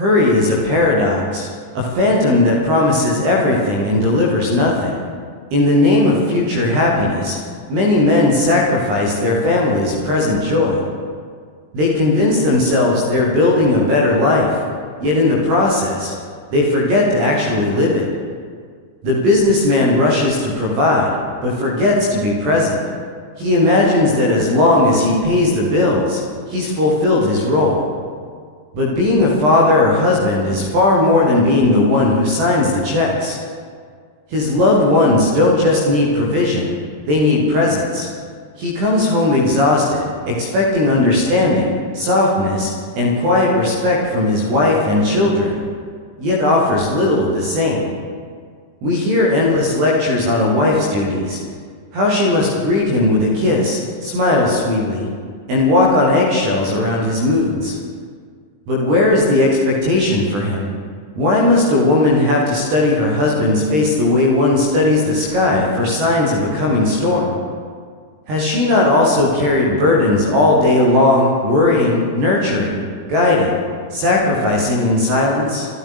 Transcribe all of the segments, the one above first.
Hurry is a paradox, a phantom that promises everything and delivers nothing. In the name of future happiness, many men sacrifice their family's present joy. They convince themselves they're building a better life, yet in the process, they forget to actually live it. The businessman rushes to provide, but forgets to be present. He imagines that as long as he pays the bills, he's fulfilled his role. But being a father or husband is far more than being the one who signs the checks. His loved ones don't just need provision, they need presence. He comes home exhausted, expecting understanding, softness, and quiet respect from his wife and children, yet offers little of the same. We hear endless lectures on a wife's duties, how she must greet him with a kiss, smile sweetly, and walk on eggshells around his moods. But where is the expectation for him? Why must a woman have to study her husband's face the way one studies the sky for signs of a coming storm? Has she not also carried burdens all day long, worrying, nurturing, guiding, sacrificing in silence?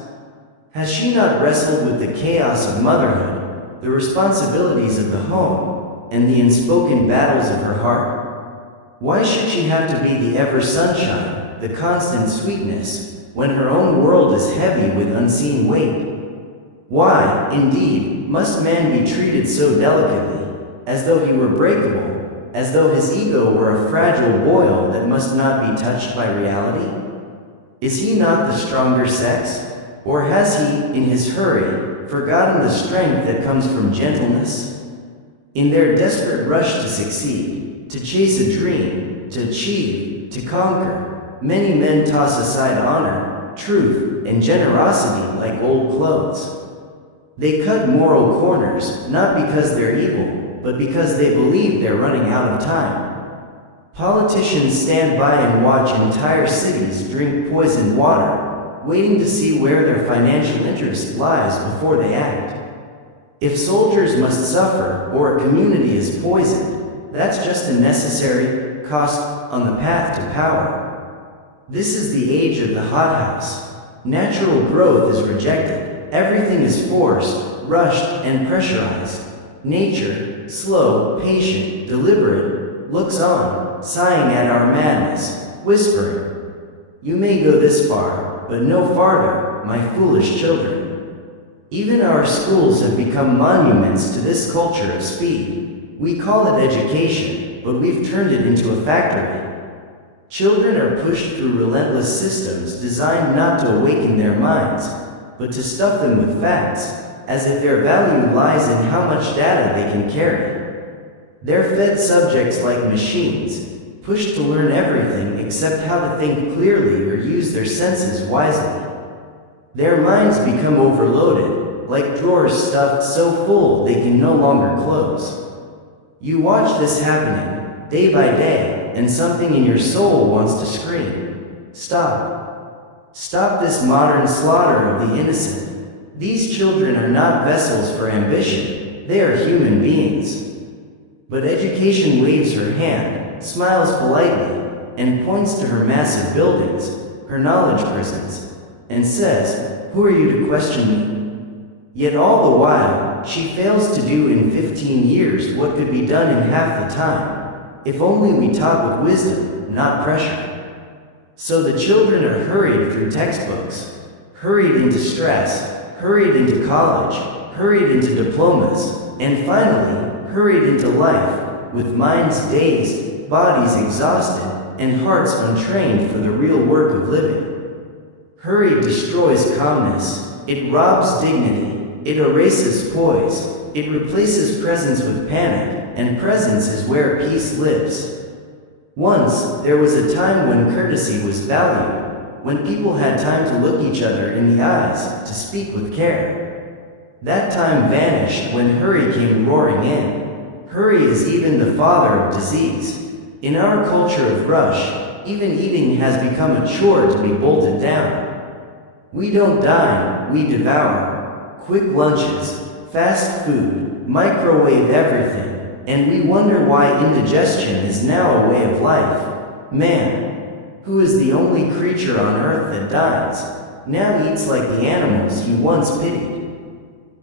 Has she not wrestled with the chaos of motherhood, the responsibilities of the home, and the unspoken battles of her heart? Why should she have to be the ever sunshine, the constant sweetness, when her own world is heavy with unseen weight? Why, indeed, must man be treated so delicately, as though he were breakable, as though his ego were a fragile boil that must not be touched by reality? Is he not the stronger sex? Or has he, in his hurry, forgotten the strength that comes from gentleness? In their desperate rush to succeed, to chase a dream, to achieve, to conquer, many men toss aside honor, truth, and generosity like old clothes. They cut moral corners, not because they're evil, but because they believe they're running out of time. Politicians stand by and watch entire cities drink poisoned water, waiting to see where their financial interest lies before they act. If soldiers must suffer, or a community is poisoned, that's just a necessary cost on the path to power. This is the age of the hothouse. Natural growth is rejected. Everything is forced, rushed, and pressurized. Nature, slow, patient, deliberate, looks on, sighing at our madness, whispering, "You may go this far, but no farther, my foolish children." Even our schools have become monuments to this culture of speed. We call it education, but we've turned it into a factory. Children are pushed through relentless systems designed not to awaken their minds, but to stuff them with facts, as if their value lies in how much data they can carry. They're fed subjects like machines, pushed to learn everything except how to think clearly or use their senses wisely. Their minds become overloaded, like drawers stuffed so full they can no longer close. You watch this happening, day by day, and something in your soul wants to scream, "Stop! Stop this modern slaughter of the innocent." These children are not vessels for ambition, they are human beings. But education waves her hand, smiles politely, and points to her massive buildings, her knowledge prisons, and says, "Who are you to question me?" Yet all the while, she fails to do in 15 years what could be done in half the time, if only we taught with wisdom, not pressure. So the children are hurried through textbooks, hurried into stress, hurried into college, hurried into diplomas, and finally, hurried into life, with minds dazed, bodies exhausted, and hearts untrained for the real work of living. Hurry destroys calmness, it robs dignity, it erases poise, it replaces presence with panic, and presence is where peace lives. Once, there was a time when courtesy was valued, when people had time to look each other in the eyes, to speak with care. That time vanished when hurry came roaring in. Hurry is even the father of disease. In our culture of rush, even eating has become a chore to be bolted down. We don't dine, we devour. Quick lunches, fast food, microwave everything. And we wonder why indigestion is now a way of life. Man, who is the only creature on earth that dines, now eats like the animals he once pitied.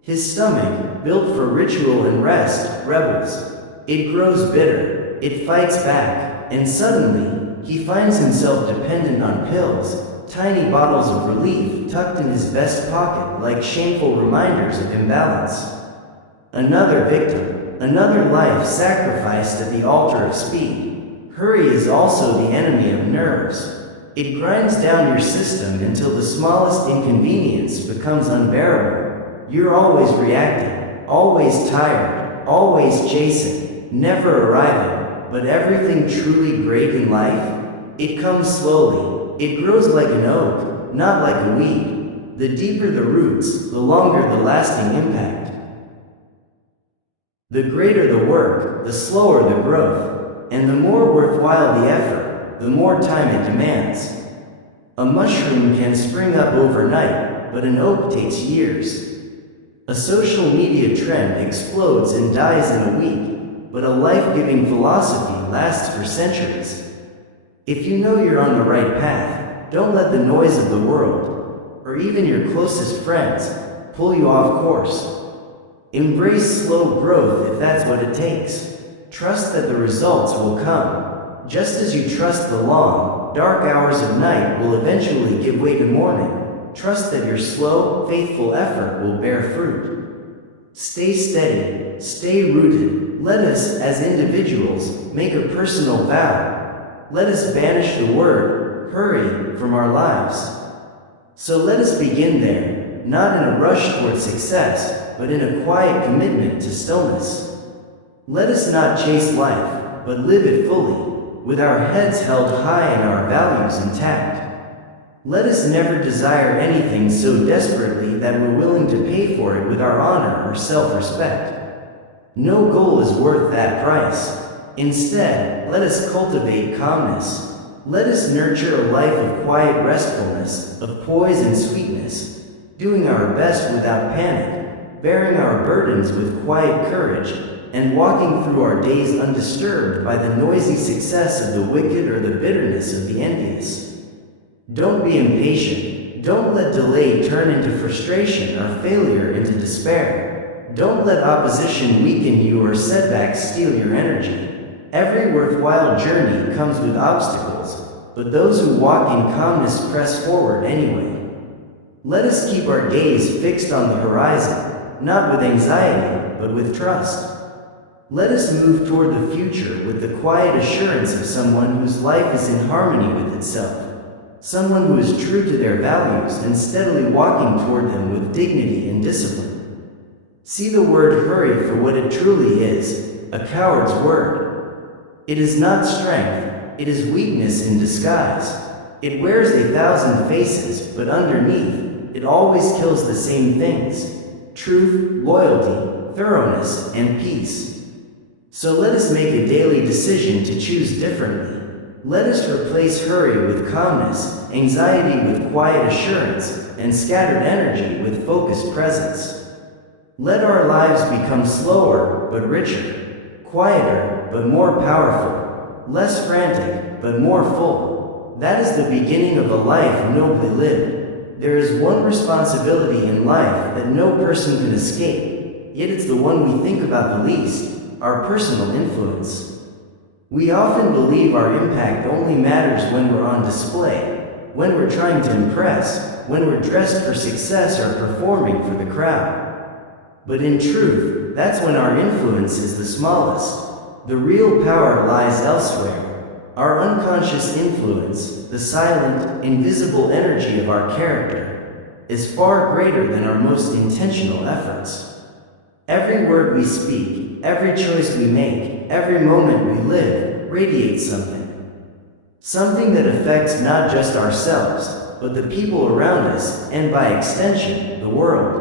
His stomach, built for ritual and rest, rebels. It grows bitter, it fights back, and suddenly, he finds himself dependent on pills, tiny bottles of relief tucked in his vest pocket like shameful reminders of imbalance. Another victim, another life sacrificed at the altar of speed. Hurry is also the enemy of nerves. It grinds down your system until the smallest inconvenience becomes unbearable. You're always reacting, always tired, always chasing, never arriving. But everything truly great in life, it comes slowly. It grows like an oak, not like a weed. The deeper the roots, the longer the lasting impact. The greater the work, the slower the growth, and the more worthwhile the effort, the more time it demands. A mushroom can spring up overnight, but an oak takes years. A social media trend explodes and dies in a week, but a life-giving philosophy lasts for centuries. If you know you're on the right path, don't let the noise of the world, or even your closest friends, pull you off course. Embrace slow growth if that's what it takes. Trust that the results will come, just as you trust the long, dark hours of night will eventually give way to morning. Trust that your slow, faithful effort will bear fruit. Stay steady, stay rooted. Let us, as individuals, make a personal vow. Let us banish the word, hurry, from our lives. So let us begin there, not in a rush toward success, but in a quiet commitment to stillness. Let us not chase life, but live it fully, with our heads held high and our values intact. Let us never desire anything so desperately that we're willing to pay for it with our honor or self-respect. No goal is worth that price. Instead, let us cultivate calmness. Let us nurture a life of quiet restfulness, of poise and sweetness, doing our best without panic, bearing our burdens with quiet courage, and walking through our days undisturbed by the noisy success of the wicked or the bitterness of the envious. Don't be impatient. Don't let delay turn into frustration or failure into despair. Don't let opposition weaken you or setbacks steal your energy. Every worthwhile journey comes with obstacles, but those who walk in calmness press forward anyway. Let us keep our gaze fixed on the horizon, not with anxiety, but with trust. Let us move toward the future with the quiet assurance of someone whose life is in harmony with itself, someone who is true to their values and steadily walking toward them with dignity and discipline. See the word hurry for what it truly is, a coward's word. It is not strength, it is weakness in disguise. It wears 1,000 faces, but underneath, it always kills the same things: truth, loyalty, thoroughness, and peace. So let us make a daily decision to choose differently. Let us replace hurry with calmness, anxiety with quiet assurance, and scattered energy with focused presence. Let our lives become slower, but richer, quieter, but more powerful, less frantic, but more full. That is the beginning of a life nobly lived. There is one responsibility in life that no person can escape, yet it's the one we think about the least: our personal influence. We often believe our impact only matters when we're on display, when we're trying to impress, when we're dressed for success or performing for the crowd. But in truth, that's when our influence is the smallest. The real power lies elsewhere. Our unconscious influence, the silent, invisible energy of our character, is far greater than our most intentional efforts. Every word we speak, every choice we make, every moment we live, radiates something. Something that affects not just ourselves, but the people around us, and by extension, the world.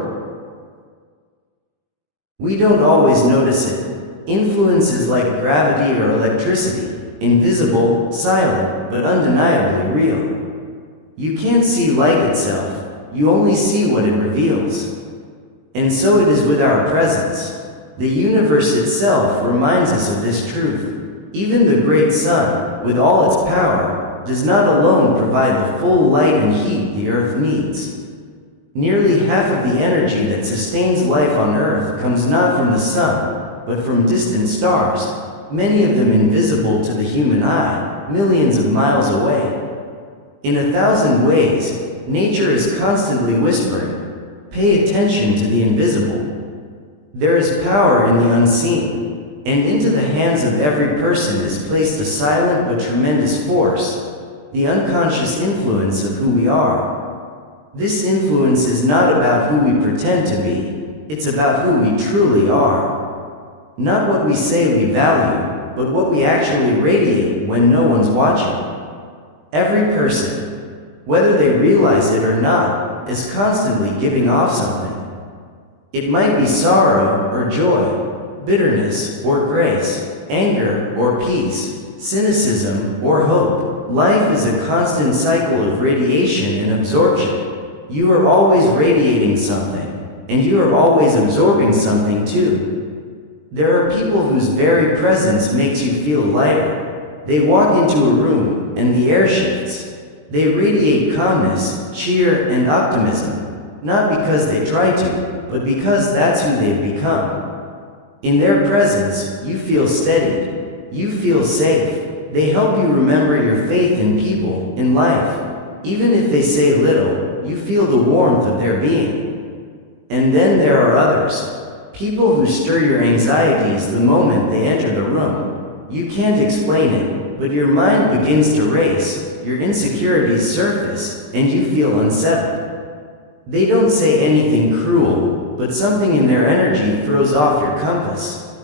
We don't always notice it. Influence is like gravity or electricity, invisible, silent, but undeniably real. You can't see light itself, you only see what it reveals. And so it is with our presence. The universe itself reminds us of this truth. Even the great sun, with all its power, does not alone provide the full light and heat the Earth needs. Nearly half of the energy that sustains life on Earth comes not from the sun, but from distant stars, many of them invisible to the human eye, millions of miles away. In 1,000 ways, nature is constantly whispering, "Pay attention to the invisible." There is power in the unseen, and into the hands of every person is placed a silent but tremendous force, the unconscious influence of who we are. This influence is not about who we pretend to be, it's about who we truly are. Not what we say we value, but what we actually radiate when no one's watching. Every person, whether they realize it or not, is constantly giving off something. It might be sorrow or joy, bitterness or grace, anger or peace, cynicism or hope. Life is a constant cycle of radiation and absorption. You are always radiating something, and you are always absorbing something too. There are people whose very presence makes you feel lighter. They walk into a room, and the air shifts. They radiate calmness, cheer, and optimism, not because they try to, but because that's who they've become. In their presence, you feel steadied. You feel safe. They help you remember your faith in people, in life. Even if they say little, you feel the warmth of their being. And then there are others. People who stir your anxieties the moment they enter the room. You can't explain it, but your mind begins to race, your insecurities surface, and you feel unsettled. They don't say anything cruel, but something in their energy throws off your compass.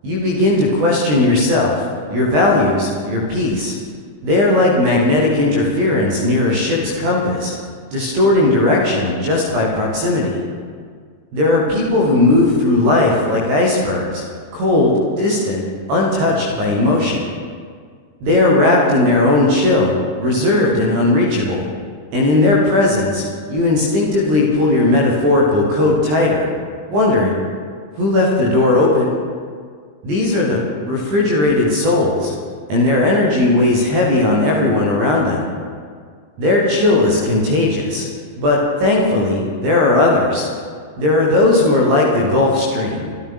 You begin to question yourself, your values, your peace. They are like magnetic interference near a ship's compass, distorting direction just by proximity. There are people who move through life like icebergs, cold, distant, untouched by emotion. They are wrapped in their own chill, reserved and unreachable, and in their presence, you instinctively pull your metaphorical coat tighter, wondering, who left the door open? These are the refrigerated souls, and their energy weighs heavy on everyone around them. Their chill is contagious, but thankfully, there are others. There are those who are like the Gulf Stream,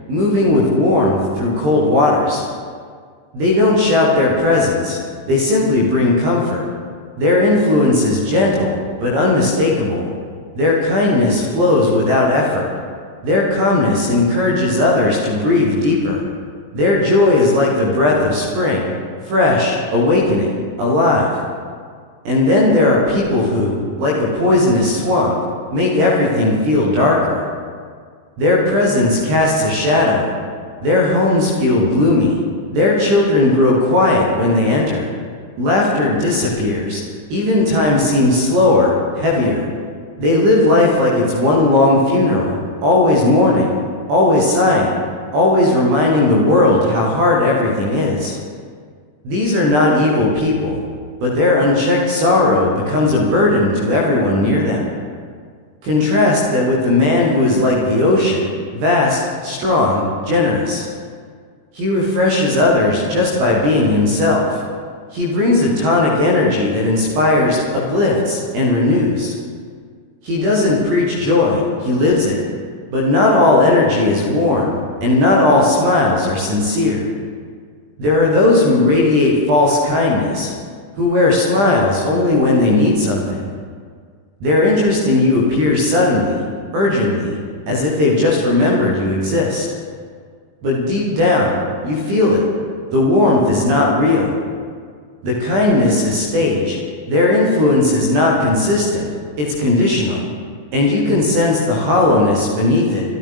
moving with warmth through cold waters. They don't shout their presence, they simply bring comfort. Their influence is gentle, but unmistakable. Their kindness flows without effort. Their calmness encourages others to breathe deeper. Their joy is like the breath of spring, fresh, awakening, alive. And then there are people who, like a poisonous swamp, make everything feel darker. Their presence casts a shadow. Their homes feel gloomy. Their children grow quiet when they enter. Laughter disappears. Even time seems slower, heavier. They live life like it's one long funeral, always mourning, always sighing, always reminding the world how hard everything is. These are not evil people, but their unchecked sorrow becomes a burden to everyone near them. Contrast that with the man who is like the ocean, vast, strong, generous. He refreshes others just by being himself. He brings a tonic energy that inspires, uplifts, and renews. He doesn't preach joy, he lives it. But not all energy is warm, and not all smiles are sincere. There are those who radiate false kindness, who wear smiles only when they need something. Their interest in you appears suddenly, urgently, as if they've just remembered you exist. But deep down, you feel it. The warmth is not real. The kindness is staged. Their influence is not consistent, it's conditional. And you can sense the hollowness beneath it.